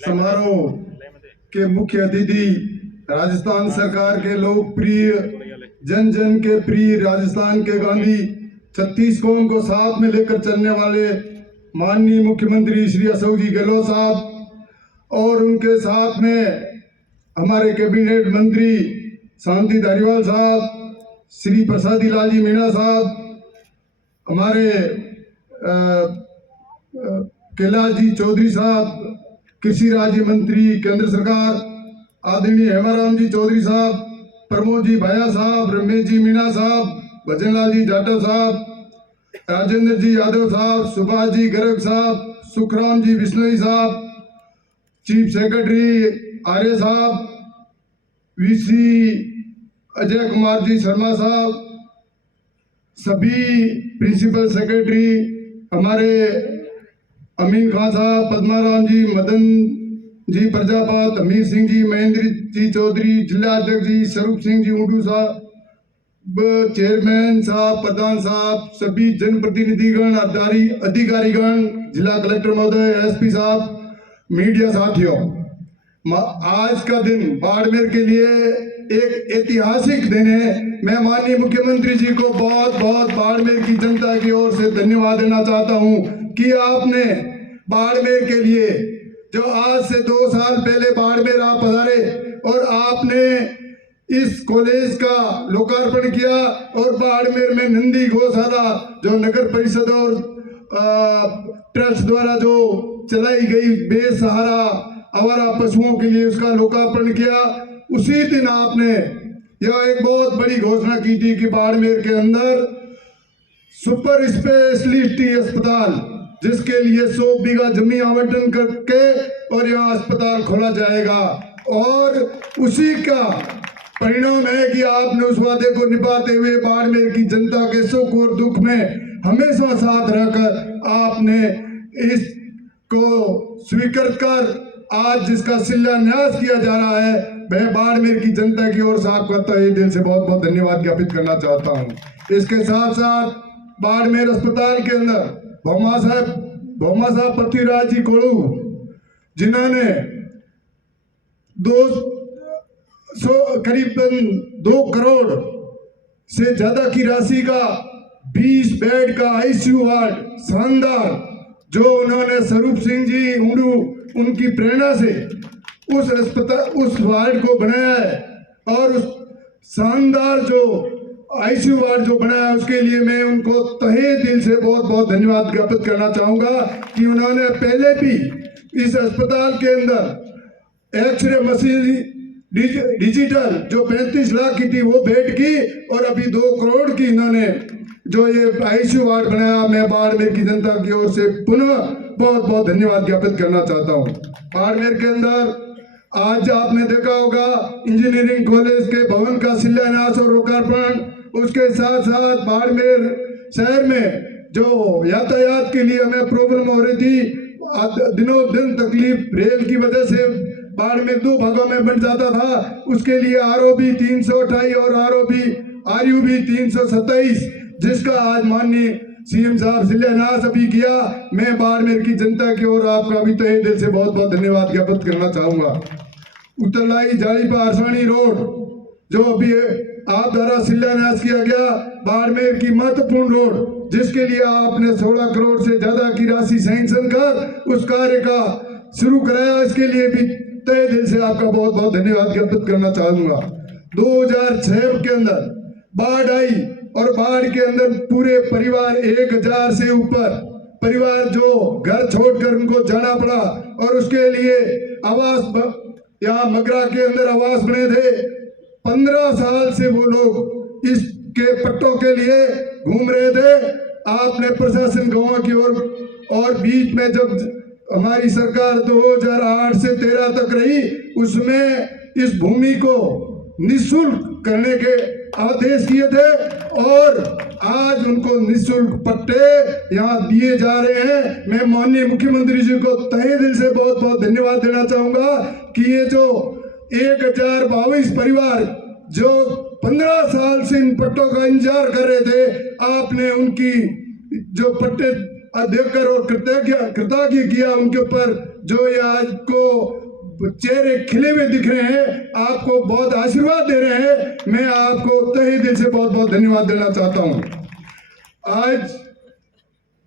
समारोह के मुख्य अतिथि राजस्थान सरकार के लोकप्रिय जन जन के प्रिय राजस्थान के गांधी 36 कौम को साथ में लेकर चलने वाले माननीय मुख्यमंत्री श्री अशोक जी गहलोत साहब और उनके साथ में हमारे कैबिनेट मंत्री शांति धारीवाल साहब, श्री प्रसादी लाल जी मीणा साहब, हमारे कैलाश जी चौधरी साहब, कृषि राज्य मंत्री केंद्र सरकार आदरणीय हेमाराम जी चौधरी साहब, प्रमोद जी भाया साहब, रमेश जी मीणा साहब, भजनलाल जी जाटव साहब, राजेंद्र जी यादव साहब, सुभाष जी गर्ग साहब, सुखराम जी बिश्नोई साहब, चीफ सेक्रेटरी आर्य साहब, वीसी अजय कुमार जी शर्मा साहब, सभी प्रिंसिपल सेक्रेटरी हमारे अमीन खान साहब, पद्माराम जी, मदन जी प्रजापत, हमीर सिंह जी, महेंद्र जी चौधरी, जिला अध्यक्ष जी स्वरूप सिंह जी उडू साहब, चेयरमैन साहब, प्रधान साहब, सभी जनप्रतिनिधिगण, अधिकारीगण, जिला कलेक्टर महोदय, एसपी साहब, मीडिया साथियों, आज का दिन बाड़मेर के लिए एक ऐतिहासिक दिन है। मैं माननीय मुख्यमंत्री जी को बहुत बहुत बाड़मेर की जनता की ओर से धन्यवाद देना चाहता हूं कि आपने बाड़मेर के लिए जो आज से 2 साल पहले बाड़मेर आप पधारे और आपने इस कॉलेज का लोकार्पण किया और बाड़मेर में नंदी गौशाला जो नगर परिषद और ट्रस्ट द्वारा जो चलाई गई बेसहारा आवारा पशुओं के लिए उसका लोकार्पण किया। उसी दिन आपने यह एक बहुत बड़ी घोषणा की थी कि बाड़मेर के अंदर सुपर स्पेशलिटी अस्पताल जिसके लिए 100 बीघा जमीन आवंटन करके और यहाँ अस्पताल खोला जाएगा और उसी का परिणाम है कि आपने उस वादे को निभाते हुए बाड़मेर की जनता के सुख और दुख में हमेशा साथ रहकर आपने इसको स्वीकार कर आज जिसका शिलान्यास किया जा रहा है मैं बाड़मेर की जनता की ओर से आपका तहे दिल से बहुत बहुत धन्यवाद ज्ञापित करना चाहता हूं। इसके साथ साथ बाड़मेर अस्पताल के अंदर भौमा साहब पृथ्वीराज जी कोड़ू जिन्होंने करीबन 2 करोड़ से ज्यादा की राशि का 20 बेड का आईसीयू वार्ड शानदार जो उन्होंने स्वरूप सिंह जी उडू उनकी प्रेरणा से उस अस्पताल उस वार्ड को बनाया है और उस शानदार जो आईसीयू वार्ड जो बनाया है उसके लिए मैं उनको तहे दिल से बहुत बहुत धन्यवाद ज्ञापित करना चाहूंगा कि उन्होंने पहले भी इस अस्पताल के अंदर एक्सरे मशीन डिजिटल जो 35 लाख की थी वो भेंट की और अभी 2 करोड़ की इन्होंने जो ये आईसीयू वार्ड बनाया। मैं बाड़मेर की जनता की ओर से पुनः बहुत बहुत धन्यवाद ज्ञापित करना चाहता हूँ। बाड़मेर के अंदर आज आपने देखा होगा इंजीनियरिंग कॉलेज के भवन का शिलान्यास और लोकार्पण, उसके साथ साथ बाड़मेर शहर में जो यातायात के लिए हमें प्रॉब्लम हो रही थी, दिनों दिन तकलीफ रेल की वजह से बाड़मेर 2 भागों में बंट जाता था, उसके लिए आरओबी 328 और आरयूबी 327 जिसका आज माननीय सीएम साहब शिलान्यास अभी किया। मैं बाड़मेर की जनता की ओर आपका भी तहे दिल से बहुत बहुत धन्यवाद ज्ञापित करना चाहूंगा। उत्तरलाई जालीपा आरसानी रोड जो अभी आप द्वारा शिलान्यास किया गया, बाड़मेर की महत्वपूर्ण रोड जिसके लिए आपने 16 करोड़ से ज्यादा की राशि सैंक्शन कर उस कार्य का शुरू कराया, इसके लिए भी तहे दिल से आपका बहुत बहुत धन्यवाद ज्ञापित करना चाहूंगा। 2006 के अंदर बाढ़ आई और बाढ़ के अंदर पूरे परिवार 1000 से ऊपर परिवार जो घर छोड़कर उनको जाना पड़ा और उसके लिए आवास यहाँ मगरा के अंदर आवास बने थे। 15 साल से वो लोग इसके पट्टों के लिए घूम रहे थे। आपने प्रशासन गांव की ओर और बीच में जब हमारी सरकार 2008 से 13 तक रही उसमें इस भूमि को निःशुल्क करने के आदेश किए थे और आज उनको निःशुल्क पट्टे यहाँ दिए जा रहे हैं। मैं माननीय मुख्यमंत्री जी को तहे दिल से बहुत बहुत धन्यवाद देना चाहूंगा कि ये जो 1022 परिवार जो 15 साल से इन पट्टों का इंतजार कर रहे थे, आपने उनकी जो पट्टे देखकर और कृतज्ञ किया उनके ऊपर जो ये आज को चेहरे खिले हुए दिख रहे हैं, आपको बहुत आशीर्वाद दे रहे हैं, मैं आपको तहे दिल से बहुत बहुत धन्यवाद देना चाहता हूं। आज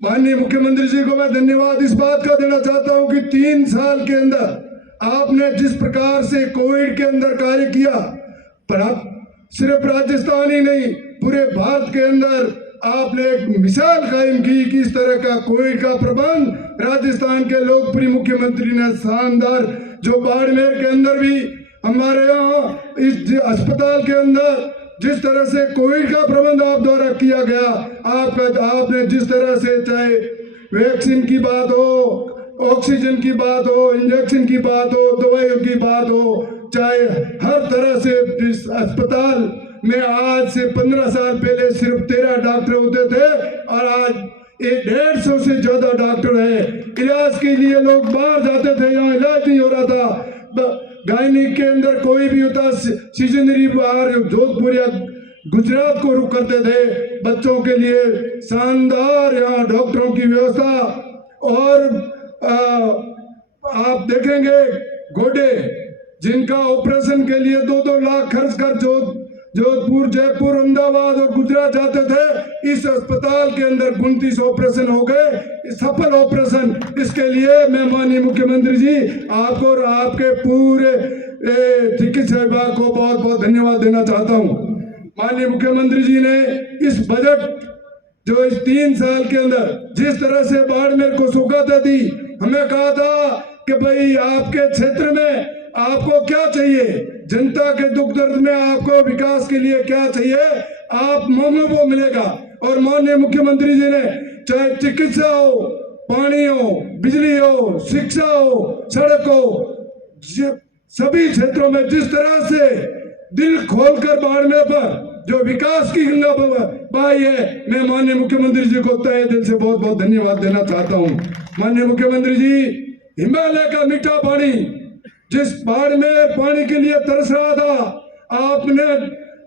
माननीय मुख्यमंत्री जी को मैं धन्यवाद इस बात का देना चाहता हूं कि 3 साल के अंदर आपने जिस प्रकार से कोविड के अंदर कार्य किया, पर सिर्फ राजस्थान ही नहीं पूरे भारत के अंदर आपने एक मिसाल कायम की कि इस तरह का कोविड का प्रबंध राजस्थान के लोकप्रिय मुख्यमंत्री ने शानदार, जो बाड़मेर के अंदर भी हमारे यहाँ इस अस्पताल के अंदर जिस तरह से कोविड का प्रबंध आप द्वारा किया गया, आपने जिस तरह से चाहे वैक्सीन की बात हो, ऑक्सीजन की बात हो, इंजेक्शन की बात हो, दवाइयों की बात हो, चाहे हर तरह से इस अस्पताल में आज से 15 साल पहले सिर्फ 13 डॉक्टर होते थे और आज 150 से ज्यादा डॉक्टर है। इलाज के लिए लोग बाहर जाते थे, यहाँ इलाज नहीं हो रहा था। गायनिक के अंदर कोई भी होता सीजनरी बाहर जोधपुर या गुजरात को रुक करते थे। बच्चों के लिए शानदार यहाँ डॉक्टरों की व्यवस्था, और आप देखेंगे गोडे जिनका ऑपरेशन के लिए 2-2 लाख खर्च कर जोधपुर, जयपुर, अहमदाबाद और गुजरात जाते थे, इस अस्पताल के अंदर 29 ऑपरेशन हो गए, सफल ऑपरेशन। इसके लिए मैं माननीय मुख्यमंत्री जी आपको और आपके पूरे चिकित्सा विभाग को बहुत बहुत धन्यवाद देना चाहता हूं। माननीय मुख्यमंत्री जी ने इस बजट जो इस 3 साल के अंदर जिस तरह से बाड़मेर को सौगात दी, हमें कहा था कि भाई आपके क्षेत्र में आपको क्या चाहिए, जनता के दुख दर्द में आपको विकास के लिए क्या चाहिए, आप मांगो वो मिलेगा। और माननीय मुख्यमंत्री जी ने चाहे चिकित्सा हो, पानी हो, बिजली हो, शिक्षा हो, सड़क हो, सभी क्षेत्रों में जिस तरह से दिल खोलकर बाड़मेर पर जो विकास की गंगा बहाई है, मैं माननीय मुख्यमंत्री जी को तहे दिल से बहुत बहुत धन्यवाद देना चाहता हूं। माननीय मुख्यमंत्री जी, हिमालय का मीठा पानी जिस बाड़मेर पानी के लिए तरस रहा था, आपने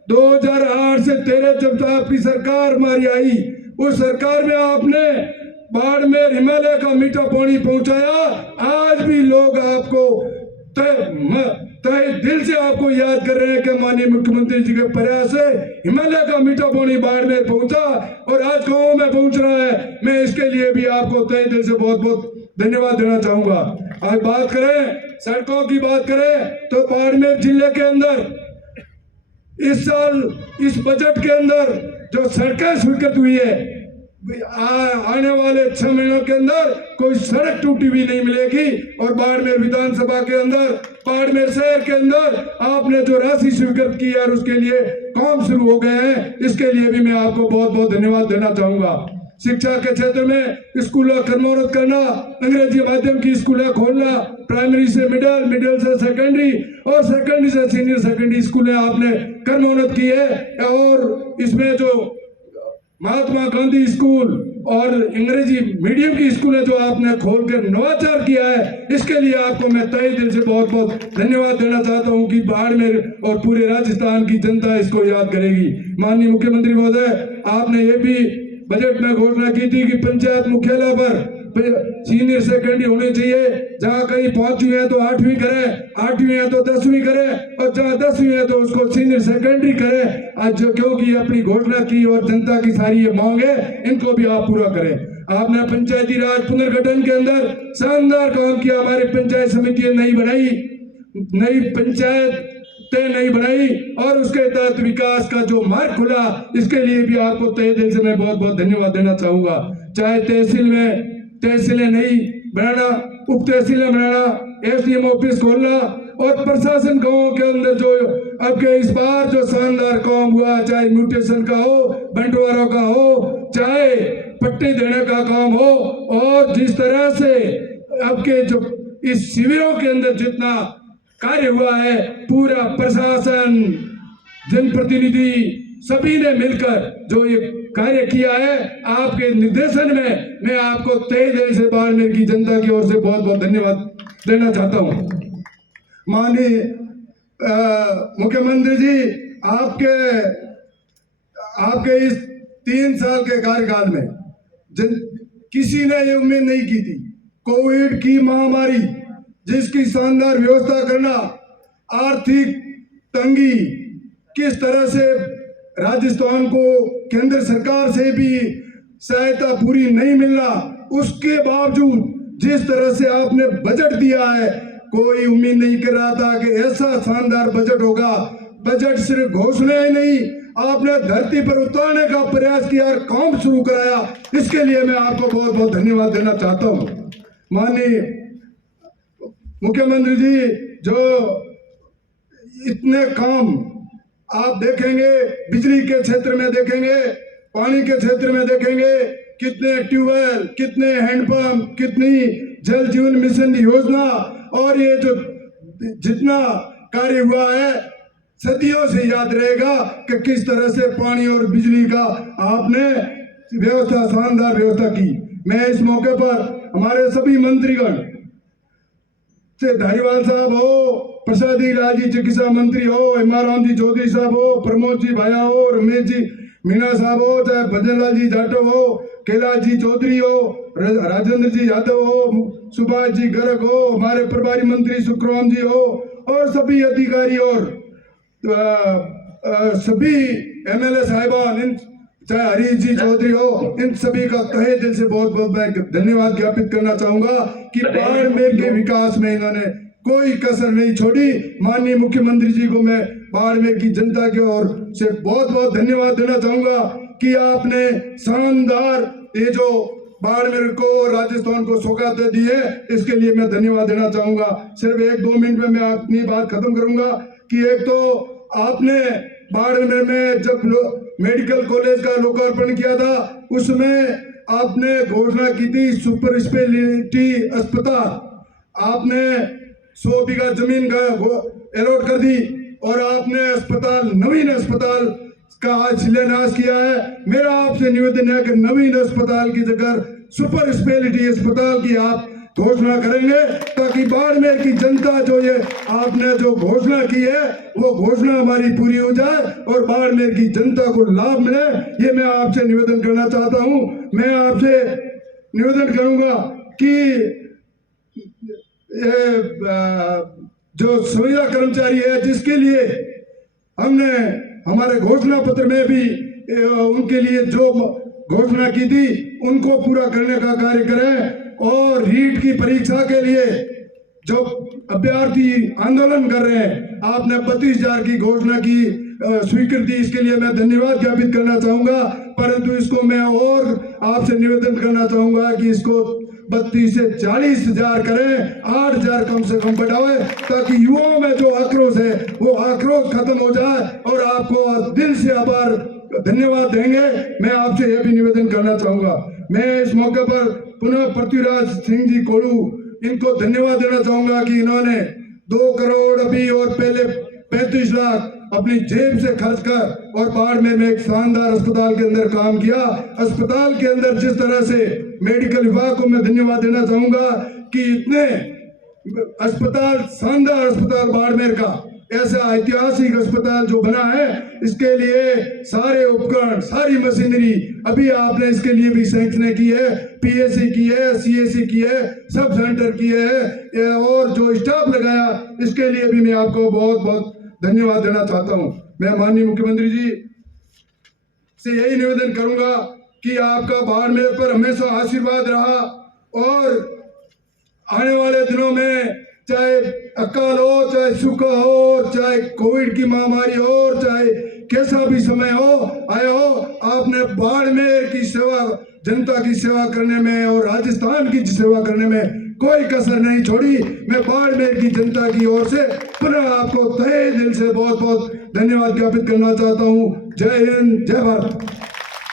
2008 से 13 जब आपकी सरकार हमारी आई, उस सरकार में आपने बाड़मेर हिमालय का मीठा पानी पहुंचाया। आज भी लोग आपको तहे दिल से आपको याद कर रहे हैं कि माननीय मुख्यमंत्री जी के प्रयास से हिमालय का मीठा पानी बाड़मेर पहुंचा और आज गांव में पहुंच रहा है। मैं इसके लिए भी आपको तहे दिल से बहुत बहुत धन्यवाद देना चाहूंगा। आज बात करें सड़कों की, बात करें तो बाड़मेर जिले के अंदर इस साल इस बजट के अंदर जो सड़कें स्वीकृत हुई है, आने वाले 6 महीनों के अंदर कोई सड़क टूटी हुई नहीं मिलेगी। और बाड़मेर विधानसभा के अंदर, बाड़मेर शहर के अंदर आपने जो राशि स्वीकृत की है और उसके लिए काम शुरू हो गए हैं, इसके लिए भी मैं आपको बहुत बहुत धन्यवाद देना चाहूंगा। शिक्षा के क्षेत्र में स्कूलों कर्मोन्नत करना, अंग्रेजी माध्यम की स्कूलें खोलना, प्राइमरी से मिडिल, मिडिल से सेकेंडरी और सेकेंडरी से सीनियर सेकेंडरी स्कूलें आपने कर्मोन्नत की है। और इसमें जो महात्मा गांधी स्कूल और अंग्रेजी मीडियम की स्कूलें जो आपने खोलकर नवाचार किया है, इसके लिए आपको मैं तहे दिल से बहुत बहुत धन्यवाद देना चाहता हूं कि बाड़मेर और पूरे राजस्थान की जनता इसको याद करेगी। माननीय मुख्यमंत्री महोदय, आपने ये भी बजट में घोषणा की थी कि पंचायत मुख्यालय पर सीनियर सेकेंडरी होनी चाहिए। जहाँ कहीं 5वीं है तो 8वीं करे, 8वीं है तो 10वीं करे, और जहाँ 10वीं है तो उसको सीनियर सेकेंडरी करे। आज जो क्योंकि अपनी घोषणा की और जनता की सारी ये मांग है, इनको भी आप पूरा करें। आपने पंचायती राज पुनर्गठन के अंदर शानदार काम किया। हमारी पंचायत समितियां नहीं बनाई, नई पंचायत नहीं बनाई और उसके तहत विकास का जो मार्ग खुला, इसके लिए भी आपको तहे दिल से मैं बहुत बहुत धन्यवाद देना चाहूंगा। चाहे तहसील में तहसीलें नहीं बनाना, उप तहसीलें बनाना, एसडीएम ऑफिस खोलना और प्रशासन गांवों के अंदर जो अब के इस बार जो शानदार काम हुआ, चाहे म्यूटेशन का हो, बंटवारों का हो, चाहे पट्टी देने का काम हो, और जिस तरह से अब के जो इस शिविरों के अंदर जितना कार्य हुआ है, पूरा प्रशासन, जनप्रतिनिधि सभी ने मिलकर जो ये कार्य किया है, आपके निर्देशन में मैं आपको तहे दिल से बाड़मेर की जनता की ओर से बहुत बहुत धन्यवाद देना चाहता हूं। माननीय मुख्यमंत्री जी, आपके इस 3 साल के कार्यकाल में किसी ने ये उम्मीद नहीं की थी कोविड की महामारी, जिसकी शानदार व्यवस्था करना, आर्थिक तंगी, किस तरह से राजस्थान को केंद्र सरकार से भी सहायता पूरी नहीं मिलना, उसके बावजूद जिस तरह से आपने बजट दिया है, कोई उम्मीद नहीं कर रहा था कि ऐसा शानदार बजट होगा। बजट सिर्फ घोषणा ही नहीं, आपने धरती पर उतारने का प्रयास किया और काम शुरू कराया। इसके लिए मैं आपको बहुत बहुत धन्यवाद देना चाहता हूं। माननीय मुख्यमंत्री जी, जो इतने काम आप देखेंगे, बिजली के क्षेत्र में देखेंगे, पानी के क्षेत्र में देखेंगे, कितने ट्यूबवेल, कितने हैंडपंप, कितनी जल जीवन मिशन योजना, और ये जो जितना कार्य हुआ है, सदियों से याद रहेगा कि किस तरह से पानी और बिजली का आपने व्यवस्था, शानदार व्यवस्था की। मैं इस मौके पर हमारे सभी मंत्रीगण से धारीवाल साहब हो, प्रसादी लाल जी चिकित्सा मंत्री हो, इमरान जी चौधरी साहब हो, प्रमोद जी भाया हो, रमेश जी मीणा साहब हो, चाहे भजन लाल जी जाटव हो, कैलाश जी चौधरी हो, राजेंद्र जी यादव हो, सुभाष जी गर्ग हो, हमारे प्रभारी मंत्री सुखराम जी हो, और सभी अधिकारी और सभी एमएलए साहिबान, चाहे हरीश जी चौधरी हो, इन सभी का तहे दिल से बहुत बहुत मैं धन्यवाद ज्ञापित करना चाहूंगा कि बाड़मेर के विकास में इन्होंने कोई कसर नहीं छोड़ी। माननीय मुख्यमंत्री जी को मैं बाड़मेर की जनता की ओर से बहुत बहुत धन्यवाद देना चाहूंगा कि आपने शानदार ये जो बाड़मेर को, राजस्थान को सौगात दी है, इसके लिए मैं धन्यवाद देना चाहूंगा। सिर्फ 1-2 मिनट में मैं अपनी बात खत्म करूंगा कि एक तो आपने बाड़मेर में जब मेडिकल कॉलेज का लोकार्पण किया था, उसमें आपने घोषणा की थी सुपर स्पेशलिटी अस्पताल। आपने 100 बीघा जमीन का अलॉट कर दी और आपने अस्पताल, नवीन अस्पताल का आज शिलान्यास किया है। मेरा आपसे निवेदन है कि नवीन अस्पताल की जगह सुपर स्पेशलिटी अस्पताल की आप घोषणा करेंगे, ताकि बाड़मेर की जनता जो ये आपने जो घोषणा की है, वो घोषणा हमारी पूरी हो जाए और बाड़मेर की जनता को लाभ मिले। ये मैं आपसे निवेदन करना चाहता हूं। मैं आपसे निवेदन करूंगा कि जो संविदा कर्मचारी है, जिसके लिए हमने हमारे घोषणा पत्र में भी उनके लिए जो घोषणा की थी, उनको पूरा करने का कार्य करें। और रीट की परीक्षा के लिए जो अभ्यर्थी आंदोलन कर रहे हैं, आपने 32,000 की घोषणा की स्वीकृति, इसके लिए मैं धन्यवाद ज्ञापित करना चाहूंगा। परंतु इसको मैं और आपसे निवेदन करना चाहूंगा कि इसको 32 से 40,000 करें, 8,000 कम से कम बढ़ाए, ताकि युवाओं में जो आक्रोश है वो आक्रोश खत्म हो जाए और आपको दिल से आभार धन्यवाद देंगे। मैं आपसे यह भी निवेदन करना चाहूंगा। मैं इस मौके पर पुनः पृथ्वीराज सिंह जी कोलू, इनको धन्यवाद देना चाहूंगा कि इन्होंने 2 करोड़ अभी और पहले 35 लाख अपनी जेब से खर्च कर और बाड़मेर में एक शानदार अस्पताल के अंदर काम किया। अस्पताल के अंदर जिस तरह से मेडिकल विभाग को मैं धन्यवाद देना चाहूंगा कि इतने अस्पताल, शानदार अस्पताल बाड़मेर का, ऐसा ऐतिहासिक अस्पताल जो बना है, इसके लिए सारे उपकरण, सारी मशीनरी अभी आपने इसके लिए भी सैंक्शन की है, पीएससी की है, सीएससी की है, सब सेंटर की है, और जो स्टाफ लगाया इसके लिए भी मैं आपको बहुत बहुत धन्यवाद देना चाहता हूं। मैं माननीय मुख्यमंत्री जी से यही निवेदन करूंगा कि आपका बाड़मेर पर हमेशा आशीर्वाद रहा और आने वाले दिनों में चाहे अकाल हो, चाहे सुख हो, चाहे कोविड की महामारी हो, चाहे कैसा भी समय हो आया हो, आपने बाड़मेर की सेवा, जनता की सेवा करने में और राजस्थान की सेवा करने में कोई कसर नहीं छोड़ी। मैं बाड़मेर की जनता की ओर से पुनः आपको तहे दिल से बहुत बहुत धन्यवाद ज्ञापित करना चाहता हूँ। जय हिंद, जय भारत।